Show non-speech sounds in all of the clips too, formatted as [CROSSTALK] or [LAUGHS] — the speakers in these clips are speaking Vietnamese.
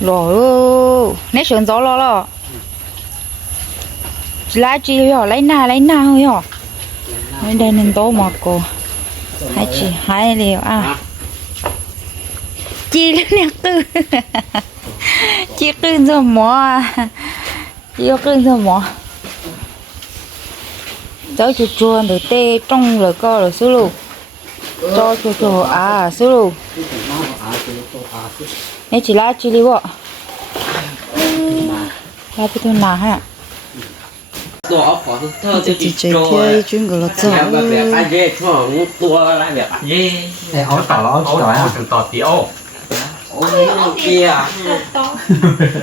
rồi nét sườn gió lo lo. Lá chi hả lấy na lấy na thôi hả nên đây nên tố mà cô. Hai chị hai liều. À. Chi lên nhạc tư. Chi cưng cho mỏ chi cưng cho mỏ cháu chuột chuột rồi tê trong rồi co rồi xứ lù. Cho chuột chuột à xứ lù นี่จิลาจิลิวะลาไปทุ่หนาฮะตัวเอาขอเธอจะจิเจียจุนก็ลจ้าแบบแบบอาเย่ตัวอะไรเนี่ยเย่เอาต่อเอาต่อเอาต่อตีโอโอ้ยนุ่งเกีย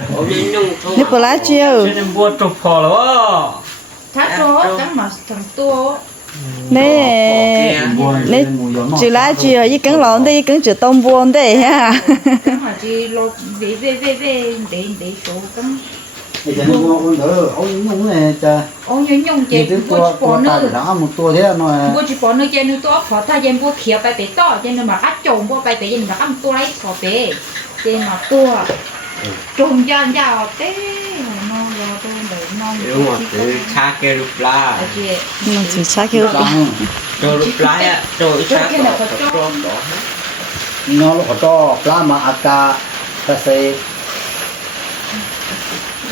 โอ้ยนุ่งโทนี่ปลาเจียวฉันบวชจบพอแล้วถ้าโตตั้งมาตั้งตัว nè. Nè chị lá chiêu với cắn lon đi cắn chữ tôm buồn đi ha. Chỉ lột về về về về để để số cắn Bây giờ nó mua đỡ ấu nhung này cha. ông nhung nhung chị bố tua chỉ bỏ tua ta nữa đó một tua thế nó bố chỉ bỏ nữa cho nên tôi phở thay cho bố khía bài bé to cho nên mà ắt trồng bố bài cho nên mà ăn tôi lấy phở cho nên mà tua. Trồng cho anh giàu té nó chỉ xa kêu rụp lá Cho rụp lá á, cho ít xa tỏ cho đó Nó lúc đó lá mà ạ ta ta sẽ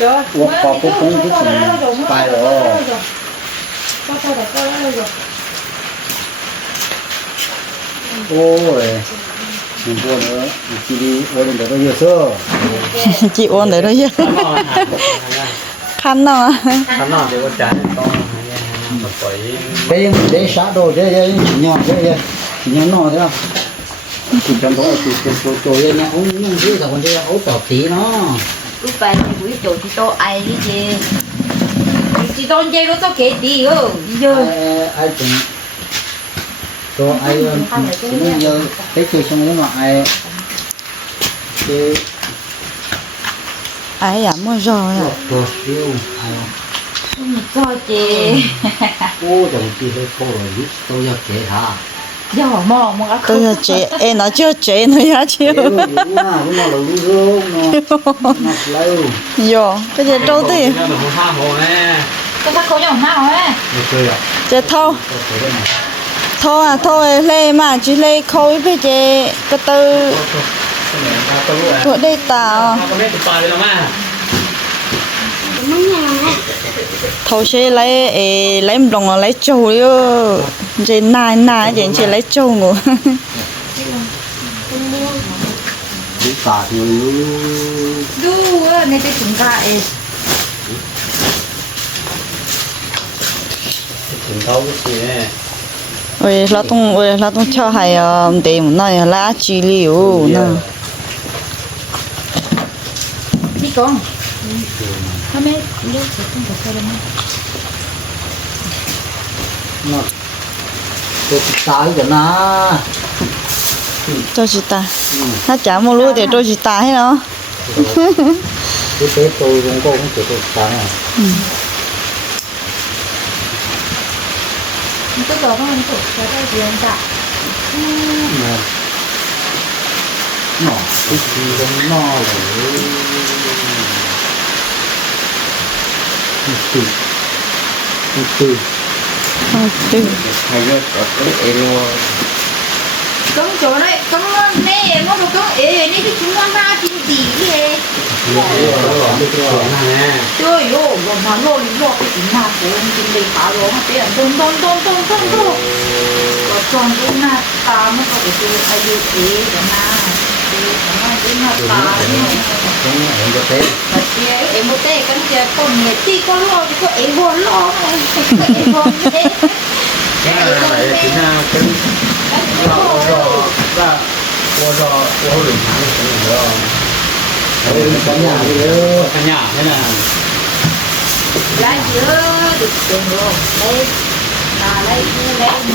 Đó, có bố cũng cũng cũng phải rồi. Ôi mình buồn nữa, chị đi ôn để nó nhiều sơ Chị ôn để nó nhiều khăn nào khăn nào thì có trái to đây đây xã đồ đây đây nhỏ đây đây nhỏ nọ đó chỉ trong đó chỉ chỉ chỉ chỉ đây nha ông nhưng dưới thằng con đây ông tọt tí nó lúc bài thì quý chỗ thì to ai đi chứ chỉ đơn chơi nó to kệ đi rồi giờ ai cũng cho ai cũng giờ cái chơi xong nó ai cái ai à mua rồi. À cho chị. [LAUGHS] Cô chồng chị hay cô rồi giúp tôi cho chị hả? Giờ mò mò tôi cho chị. Em nói chưa chị nữa hả chị giờ cái gì trâu tí cái thằng khối nhỏ nào ấy chị thâu. Thâu à thâu lê mà chị lê khối với chị cái tư. Ủa đây tàu Thầu xe lấy lấy một đồng lấy châu đi ơ. Chị nai nai chị chị lấy châu ngủ. Chị tà thì Đu ơ, nên cái chúng ta ấy ôi là tung ôi là tung cho hay ờ, để một nơi là chỉ liu nè con. Hôm nay lúc sẽ không có sao đâu. Nó tôi tái cho nó. Cho chị ta nó chả mua lúa để cho chị ta hết nó cái tế tôi cũng có cũng chỉ tôi tái à. Tôi con tụt cho đây gì anh ta mà nó cái gì cũng No, questi sono nove. Tutti. Tutti. Tutti. con chỗ này con nè mà nó con ế nè thì chúng con ra chín tỷ đi hè chơi yo bọn nó nó đi lo cái chúng nó cũng chín tỷ phá lo mà tiền đông đông đông đông đông đông còn con cũng na ta mới có cái ai yêu thế đó na embote embote kan dia pun ngerti kalau itu embol lo embol deh cái này là chúng ta cái là ô đồ là ô đồ ô đồ tháng cũng được rồi đấy là căn nhà thì đó căn nhà thế là lá dứa được tiền rồi đấy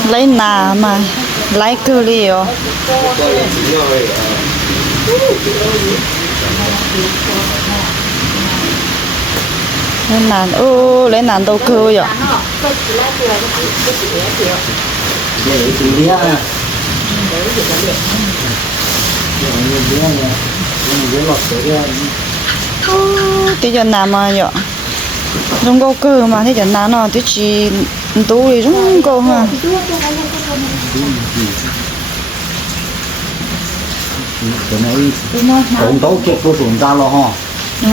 lấy nà mà, lấy cứ liều lên nàn ô lên nàn đâu cơ vậy? Để chú biết à tí cho nà mà nhở rung câu cơ mà thế cho nà nó tí chỉ tú thì rung câu ha cái này cũng tốt cái cô xuống ra lo rong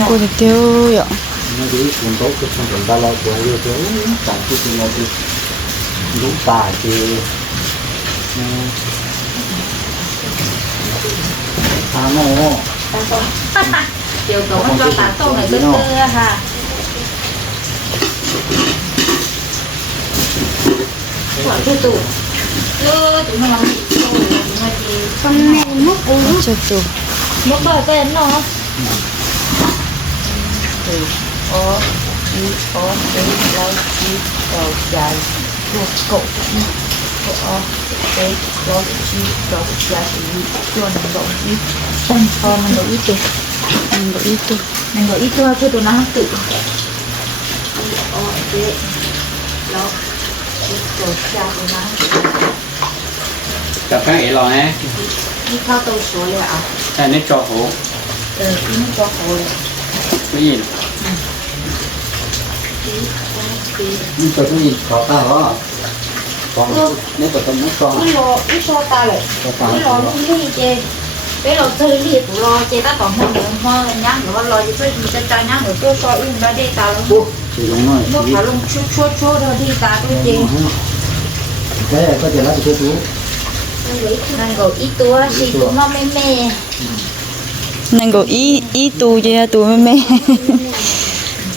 câu thì tiêu nhở nó đi xuống tốt cái xuống ra lo của yêu thiếu chẳng cái gì nó đi đúng tài thì à nó [LAUGHS] chiều tổ nó cho tả tô này bên tư ha. Quả cái tủ cứ tụi nó làm tô rồi tụi nó chỉ con này mất uống chụp tù mất bao cái nó o i o e lâu chi đầu dài thuộc cậu o e lo chi đầu dài thì cho nó động đi xong cho đổi ít tụ mình đổi ít tù mình gọi ít thôi tụi nó không tự o e lo chi đầu dài tụi nó cà phê lò nè đi theo tàu số lẹ à cái này cho hổ. Ừ đi nó cho hồ lẹ cái gì nhưng cho cái gì? Khó ta hả? Còn nếu có tâm nó cho. Cái lò cái cho ta lại. Cho ta. Cái lò luôn đi chê. Cái lò chơi liệt của lò chê. Ta còn hơn nữa hoa nhá lò chê chơi gì cho cha nhá nữa tôi so in ra đây ta luôn thì đúng rồi. Nó luôn chua chua chua rồi đi ta tôi cái này có thể là cái chú nên gọi ít tua xì tụi nó mê mê. Nên có ý ý tù chứ tù mê.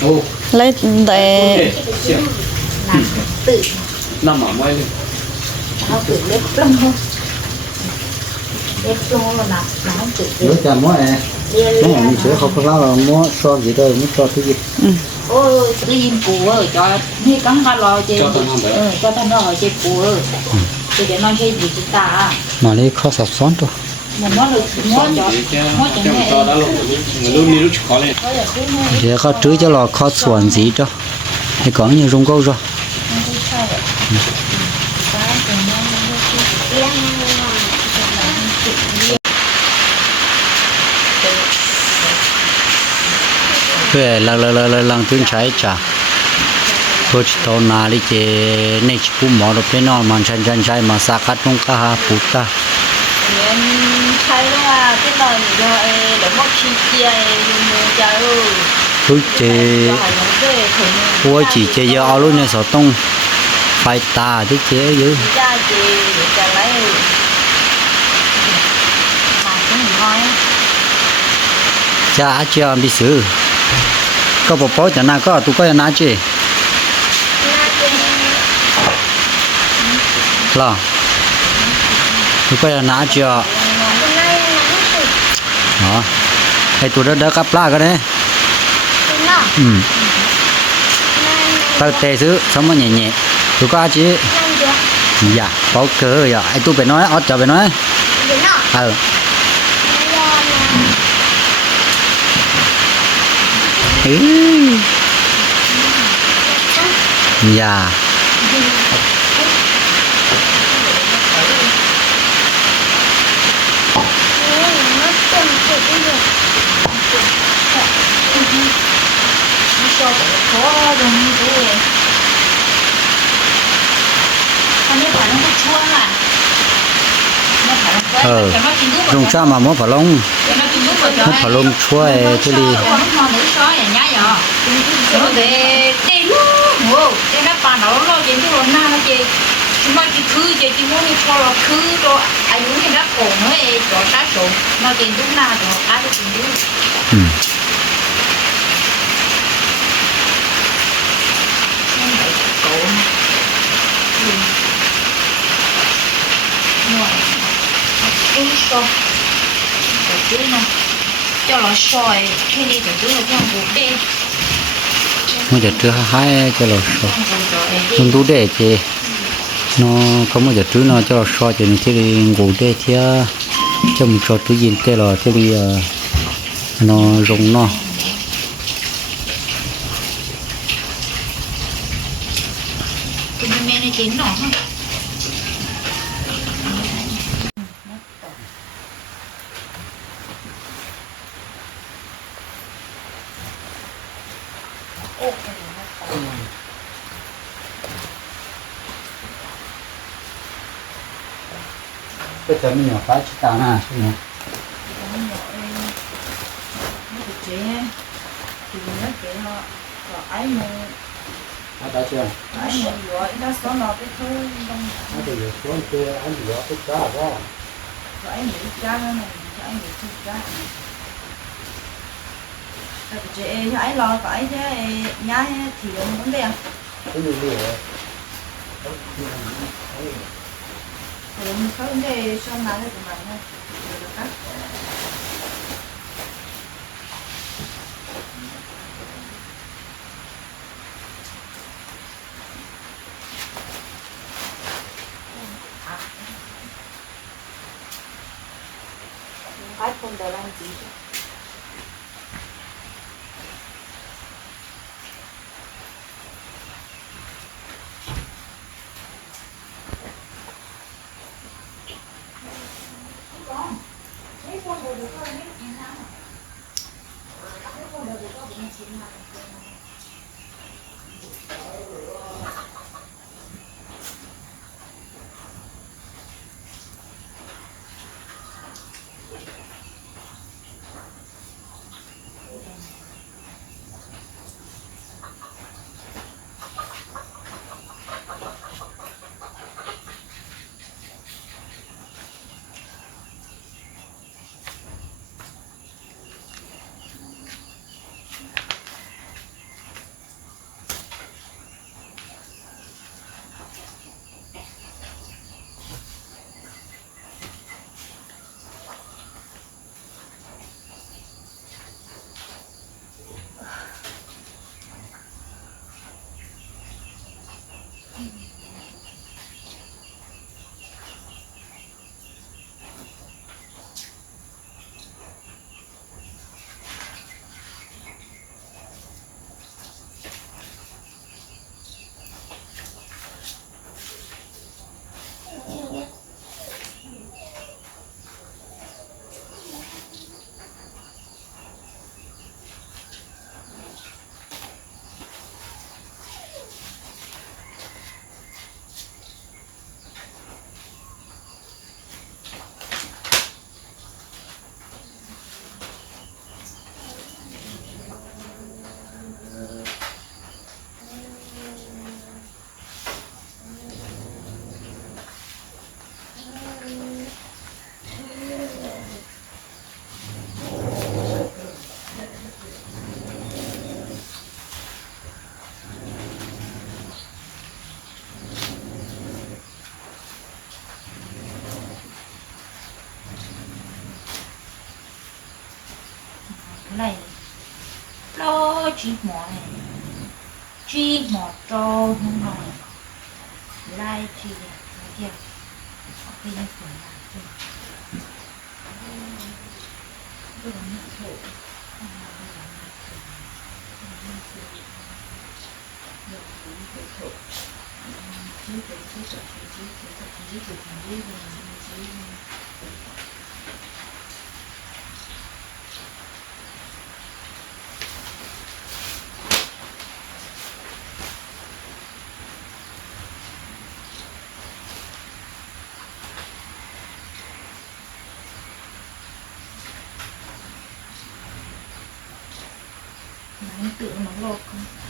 Mê lấy để tự. Năm mà mới lên. Nó tự lép lông thôi. Lép rồi nè nó không tự nhớ chả mỗi này lia đúng rồi mình sửa không có là mua so gì đâu mới cho cái gì ôi liên cù ơi cho như cắn ra lò chê cho tao năm ừ cho tao nó chê cù ơi. Thì để nó chê gì chúng ta mà lấy khó sập xón thôi. Mà nó được nó cho chứ nó cho mẹ cho đã lúc người lúc đi lúc khó lên. Cứ thì có trứ cho là khó xuẩn gì cho. Thì có như rung câu rồi về là là là là lần tuyên trái trả tôi chỉ tao nà đi chế nên chỉ cũng mò được cái nó mà chân chân trái mà sa cắt trong cả ha phụ ta. Nên thấy là cái lời mình cho em để mất chi chia em mua cho ơi tôi chế tôi chỉ chế giờ áo luôn này sợ tông phải ta thì chế dữ cha chị để cho lấy mà cũng nói cha chưa bị xử có bộ bó cho na có tụ có na chứ? Là tụ có na chưa? Đó. Cái tụ đó đã cặp lá cái đấy. Ừ. Tao tê xứ sống nó nhẹ nhẹ. Tụ có chứ? Dạ có cơ dạ ai tụ phải nói ót cho phải nói. Ờ ừ. dạ cho khó rồi như thế anh ấy phải nó có chua à nó phải nó quay ờ. Cho nó chín lúc dùng cha mà muốn phải lông. Cho nó chín lúc rồi cho muốn phải lông chua ấy, thế đi nó ngon nữ sói à nhá giờ nó để để luôn wow để nó bàn đó lo chuyện cái rồi na nó chị chúng ta chỉ khứ chị chỉ muốn đi. Cho nó khứ cho ai muốn thì nó cổ nó ấy cho ta số nó chuyện đúng na cho ta cái chuyện đúng ừ. không phải cổ ngoài so rồi cứ nó cho nó soi khi đi từ từ trong cuộc đi. Bây giờ chưa hai cho cuộc rồi dùng đủ để chứ nó không bao giờ trước nó cho là so cho nên thế đi ngủ để thì cho mình cho túi gì thế là thế đi ờ, nó rung nó cái mẹ này chín nó không ốc cái gì nó cái tấm nhỏ phá chỉ tao na xem nè cũng nhỏ em nó được chế thì có chế họ nè ấy mà nó đã chưa ấy mà nó có nó cái thôi nó thì xuống kia, anh gì cái cá đó rồi ấy nghĩ cha nó này cho ấy nghĩ chút cha rồi chế cho ấy lo phải chứ nhá thì ông vấn đề cái gì vậy thì ông có vấn đề xong lại thì mình thôi được này lo chỉ mỏ này chỉ mỏ cho không rồi lai chỉ này kia ok này của là đó nó thổ nó tự nó lột không 大一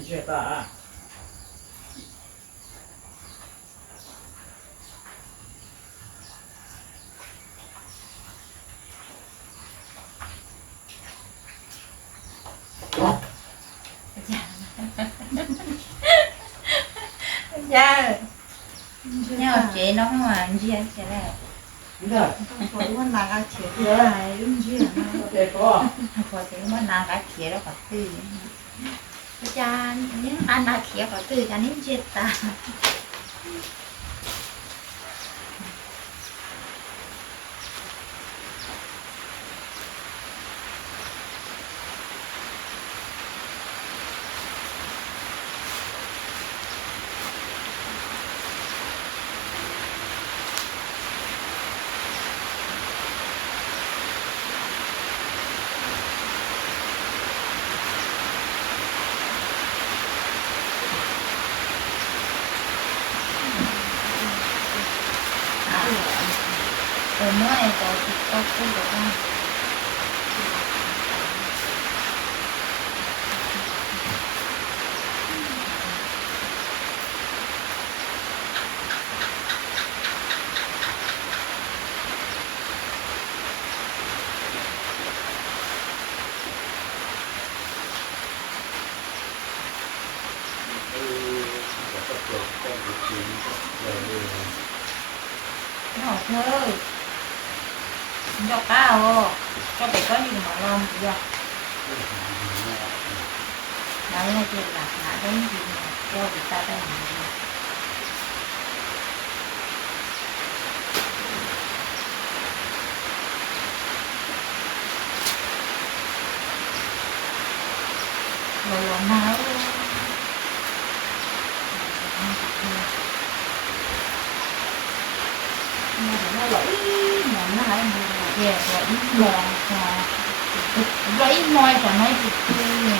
切大爱。 dạ nhưng mà chị nó mà anh chị anh chị này Dạ, có muốn nàng ăn chị Dạ, đúng chưa? để có. có thể muốn nàng ăn chị đó có tư cha những ăn ăn chị có tư cho nên chết ta rồi mới em có thì có tư được không Nó Có gì mà lo gì à Đấy là chuyện là ngã đến gì mà cho người ta đây làm Rồi là nói mà nó lỗi mà nó lại về lỗi mòn và lẫy môi và nói thì không biết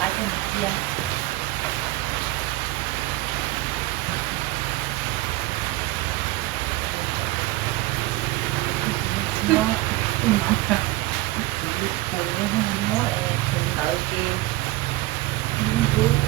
I can Nó, You [LAUGHS]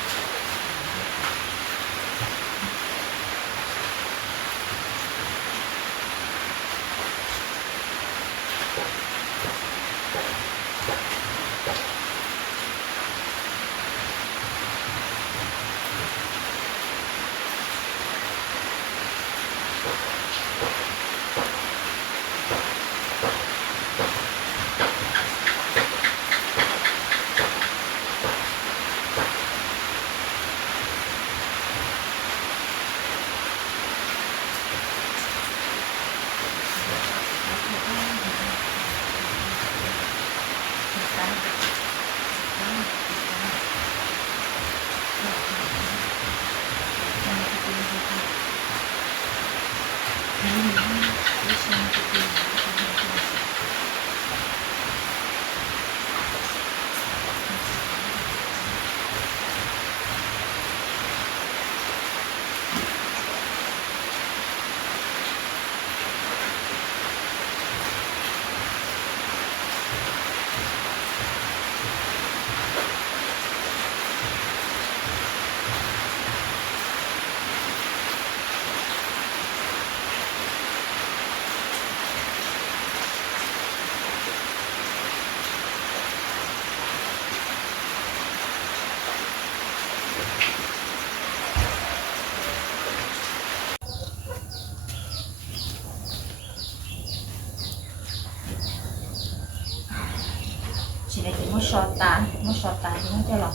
cho lọc.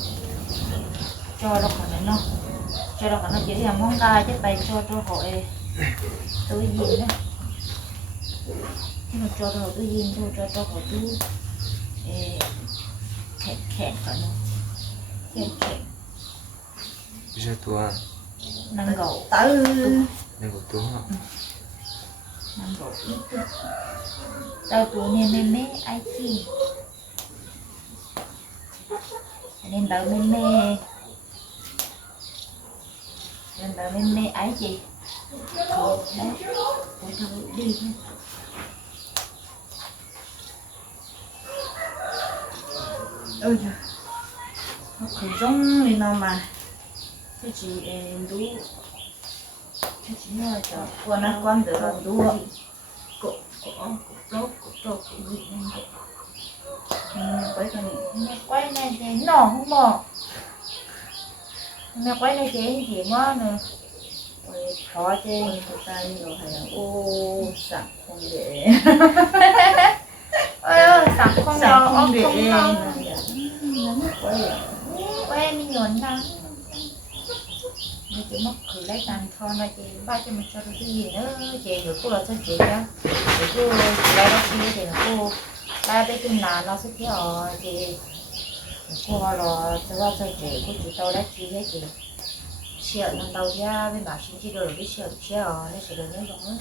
Cho nó còn nó. Cho nó còn nó chỉ là món gai chứ bày cho cho hội. Tôi gì đó nhưng mà cho cho tôi gì cho cho cho hội tôi khẹt khẹt phải nó. Khẹt khẹt Bisa tua, năng gầu tử yang gue tua. năng gầu ít tao tụi nên mê mê ai chi nên bờ mê mê. Nên bờ mê mê ấy chị. Đấy tao đi thôi ôi trời nó cứ giống lên nó mà. Thế chị ờ, em thế chị chỉ là cho con nó con tự nó đú cổ cổ cổ cổ cổ cổ cổ gì nên cổ quay con mẹ quay này thì nọ không bỏ mẹ quay này thì gì mà nữa khó chứ người ta đi rồi hay là ô sẵn không để ôi ơi sẵn không sạc đâu không không để không đâu quấy quay mình nhuận nắng chị mất khử lấy tàn thon là chị ba cho mình cho cái gì nữa chị được cô là cho chị nhá để cô lấy bác sĩ thì là cô ta bé tin là nó sẽ kia ở ờ, chị, cô là cho ra cho chị, cô chị tao đã chị hết chị. Triệu đầu ra, bên bảo chị chỉ được cái triệu triệu nó sẽ được những giống